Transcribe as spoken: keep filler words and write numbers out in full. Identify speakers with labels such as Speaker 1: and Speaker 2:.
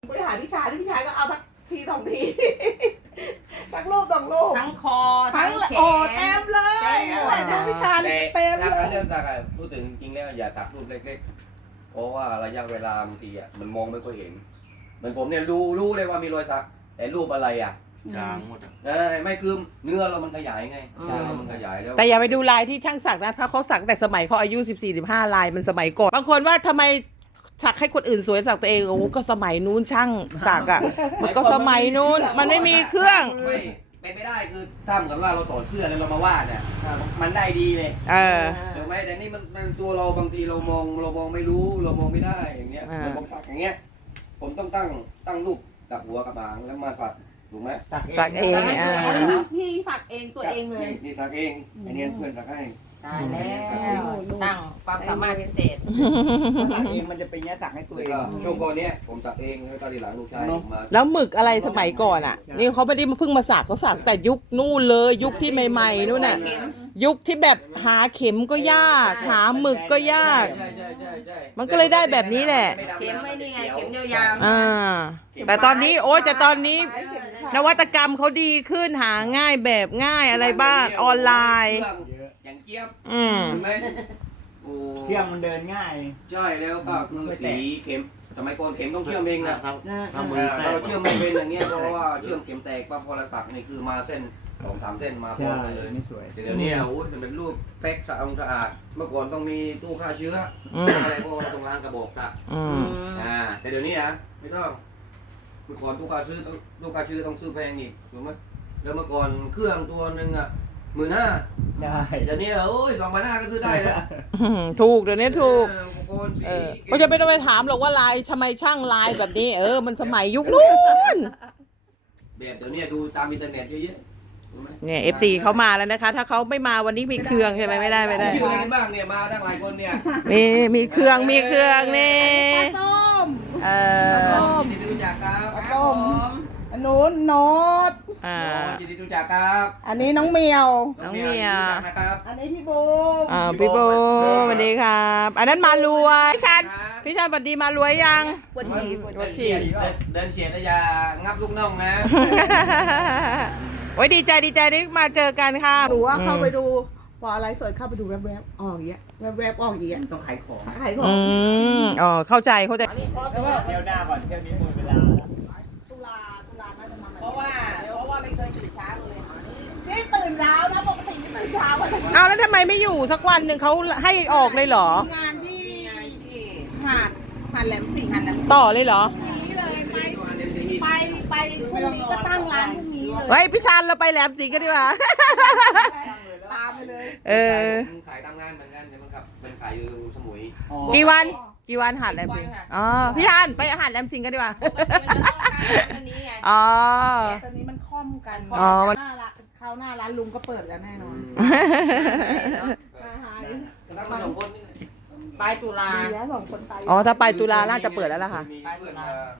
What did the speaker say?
Speaker 1: ไปหาพี่ชายพี่ชายก็เอาสักทีสองทีทั้งลูกสองลูก
Speaker 2: ทั้งคอ
Speaker 1: ทั้
Speaker 2: ทั้
Speaker 1: ง
Speaker 2: งแข
Speaker 1: โอ้
Speaker 2: น
Speaker 1: เต็มเลยทั้งพี่ชาย
Speaker 3: แต่
Speaker 1: เต็ม
Speaker 3: ถ้า
Speaker 1: เล
Speaker 3: การ
Speaker 1: ย
Speaker 3: เริ่มสักอะพูดถึงจริงแล้วอย่าสักรูปเล็กๆเพราะว่าระยะเวลาบางทีอะมันมองไม่ค่อยเห็นเหมือนผมเนี่ยรู้รู้เลยว่ามีรอยสักแต่รูปอะไรอะ
Speaker 4: จางหมดอ่ะ
Speaker 3: เออไม่คือเนื้อเรามันขยายไงเนื้อเรามันขยายแล้ว
Speaker 5: แต่อย่าไปดูลายที่ช่างสักนะถ้าเขาสักแต่สมัยเขาอายุสิบสี่สิบห้าลายมันสมัยก่อนบางคนว่าทำไมสักให้คนอื่นสวยสักตัวเองโอ้โหก็สมัยนู้นช่างสักอ่ะมันก็สมัยนู้นมันไม่มีเครื่อง
Speaker 3: ไม่เป็นไม่ได้คือถ้าเหมือนว่าเราถอดเสื้อแล้วเรามาวาดเนี่ยมันได้ดีเลย
Speaker 5: เออ
Speaker 3: ถูกไหมแต่นี่มันมันตัวเราบางทีเรามองเรามองไม่รู้เรามองไม่ได้อย่างเงี้ย
Speaker 5: อ่า
Speaker 3: เรามองสักอย่างเงี้ยผมต้องตั้งตั้งรูปกับหัวกับหางแล้วมาสักถูกไหม
Speaker 5: สักเองอ่า
Speaker 1: พี่สักเองตัวเองเลย
Speaker 3: นี่นี่สักเองอันนี้เพื่อนสักให้
Speaker 2: ตายแล้วตั้งความสามารถพิเศษ
Speaker 4: สักเองมันจะเป็นเงี้ยสักให้ตัว
Speaker 3: แล้ว
Speaker 4: เอง
Speaker 3: ก็ช่วงก่อนเนี้ยผมสักเองแล้วก็ทีหลังลูกชายผมมา
Speaker 5: แล้วหมึกอะไรสมัยก่อนอ่ะ นี่เขาไม่ได้มาเพิ่งมาสักเขาสักแต่ยุคนู่นเลยยุคที่ใหม่ๆนู่นน่ะยุคที่แบบหาเข็มก็ยากหาหมึกก็ยาก
Speaker 3: ใช่ใช่ใช่ใช่
Speaker 5: มันก็เลยได้แบบนี้แหละ
Speaker 2: เข็มไม่นี่ไงเข็มยาวๆ
Speaker 5: อ่าแต่ตอนนี้โอ้ยแต่ตอนนี้ นวัตกรรมเขาดีขึ้นหาง่ายแบบง่ายอะไรบ้างออนไลน์
Speaker 3: อย่างเจี๊ยบ
Speaker 5: อืม
Speaker 3: เห็นไหมโอ้
Speaker 4: เครื่องมันเดินง่าย
Speaker 3: ใช่แล้วก็คือสีเข็มสมัยก่อนเข็มต้องเชื่อมเองนะ
Speaker 4: ถ้า
Speaker 2: อ่า
Speaker 4: ถ้ามือ
Speaker 3: อ่า
Speaker 4: แต
Speaker 3: ถ้าเรา
Speaker 4: ก
Speaker 3: เชื่อมไม่เป็นอย่างเงี้ยเพราะว่าเชื่อมเข็มแตกปั๊บพอเราสักนี่คือมาเส้นสองสามเส้นมาพร้
Speaker 4: ใช่
Speaker 3: อมกันเลย
Speaker 4: ไม่สวย
Speaker 3: เดี๋ยวนี้โอ้ยมันเป็นรูปแพ็คสะอาดสะอาดเมื่อก่อนต้องมีตู้ฆ่าเชื้อ
Speaker 5: อืม
Speaker 3: อะไรพวกเราตรงร้านกระบอกสัก
Speaker 5: อื
Speaker 2: อื
Speaker 5: ม
Speaker 2: ม
Speaker 3: อ่าแต่เดี๋ยวนี้อ่ะไม่ต้องเมื่อก่อนตู้ฆ่าเชื้อต้องตู้ฆ่าเชื้อต้องซื้อแพงอีกถูกไหมแล้วเมื่อก่อนเครื่องตัวหนึ่งอ่ะหมื่นห้า
Speaker 4: ใช่
Speaker 3: เดี๋ยวนี้โอ้ยสองพันห้าก็ซื้อได้แล้ว
Speaker 5: อืมถูกเดี๋ยวนี้ถูก
Speaker 3: เอออุปกรณ์สี
Speaker 5: เออก็จะไม่ต้องไปถามหรอกว่าลายทำไมช่างลายแบบนี้ เออ มันสมัยยุคนู้น
Speaker 3: แบบเดี๋ยวนี้ดูตามอินเทอร์เน็ตเยอะๆรู้ไหม
Speaker 5: เนี่ยเอฟซีเขามาแล้วนะคะ ถ้าเขาไม่มาวันนี้มีเครื่องใช่ไหมไม่ได้ไม่ได้
Speaker 3: ชื่ออะไรกันบ้างเนี่ยมาตั้งหลายคนเนี่ย
Speaker 5: มีมีเครื่องมีเครื่องนี่
Speaker 1: ปลาส้ม
Speaker 5: เออ
Speaker 3: ยินดีรู้จักครับ
Speaker 2: ครับผม
Speaker 1: อันนู้นโน้ต
Speaker 5: อ่า
Speaker 3: ยินดีรู้จักครับ
Speaker 1: อันนี้น้องเมียว
Speaker 5: น้องเมีย
Speaker 3: รู้จักนะครับ
Speaker 1: อันนี้พี่บูม
Speaker 5: อ่าพี่โบสวัสดีครับ อันนั้นมารวยพี่ชันพี่ชันสวัสดีมารวยยัง
Speaker 1: ปวดฉี่ปวด
Speaker 5: รถ
Speaker 1: ฉี่
Speaker 5: ฉี่
Speaker 3: เดินเดินเฉียดนะอย่างับลูกน้องนะ
Speaker 5: โอ้ยดีใจดีใจที่มาเจอกันค่ะ
Speaker 1: หนูว่าเข้าไปดูพออะไรสดเข้าไปดูแวบๆออกอย่างเงี้ยแวบๆออกอย่างเงี้ย
Speaker 4: ต้องขายของ
Speaker 1: ขายของ
Speaker 5: อืมอ๋อเข้าใจเข้าใจ
Speaker 4: แล้วก็เที่ยวหน้าก่อนเที่ยวนี้หมดเวลาแล้ว
Speaker 1: ตุลาตุลาน่าจะมาใหม่
Speaker 2: เพราะว่าเพราะว่าไม่เคยตื่นเช้าเลย
Speaker 1: นี่ตื่นเช้านะปกติไม่ตื่นเช้าอะ
Speaker 5: เอาแล้วทำไมไม่อยู่สักวันหนึ่งเขาให้ออกเลยเหรอ
Speaker 1: มีงานที่
Speaker 2: ที่
Speaker 1: หาดหาดแหลมสิงห์หาดแหลมสิงห์
Speaker 5: ต่อเลยเหรอ
Speaker 1: นี้เลยไปไปไปพรุ่งนี้ก็ตั้งร้านพรุ่งนี้เลย
Speaker 5: เฮ้ยพี่ชันเราไปแหลมสิงห์กันดีกว่า
Speaker 1: ตามไปเลย
Speaker 5: เออ
Speaker 3: ผมขายตามงานเหมือนกันใช่ไหมครับเป็นขายอยู่สมุย
Speaker 4: อ๋อ
Speaker 5: กี่วัน กี่วันหาดแหลมสิงห์อ๋อ พี่ชันไปหาดแหลมสิงห์กันดีกว่า
Speaker 2: ปกติมันจะต้องข้ามอันนี้ไง
Speaker 5: อ๋อ
Speaker 1: ตอนนี้มันค่อมกัน
Speaker 5: อ๋อ
Speaker 1: หน้าร้านเขาวหน้าร้านลุงก็เปิดแล้วแน่นอนมาหาย
Speaker 3: ก็ตั้งมาสองคนนี่
Speaker 2: ปลายตุลา
Speaker 1: ดีแล้วสองคนไป
Speaker 5: อ๋อ ถ้าไปตุลาน่าจะเปิดแล้วล่ะค่ะ
Speaker 3: มีเพื่อนมา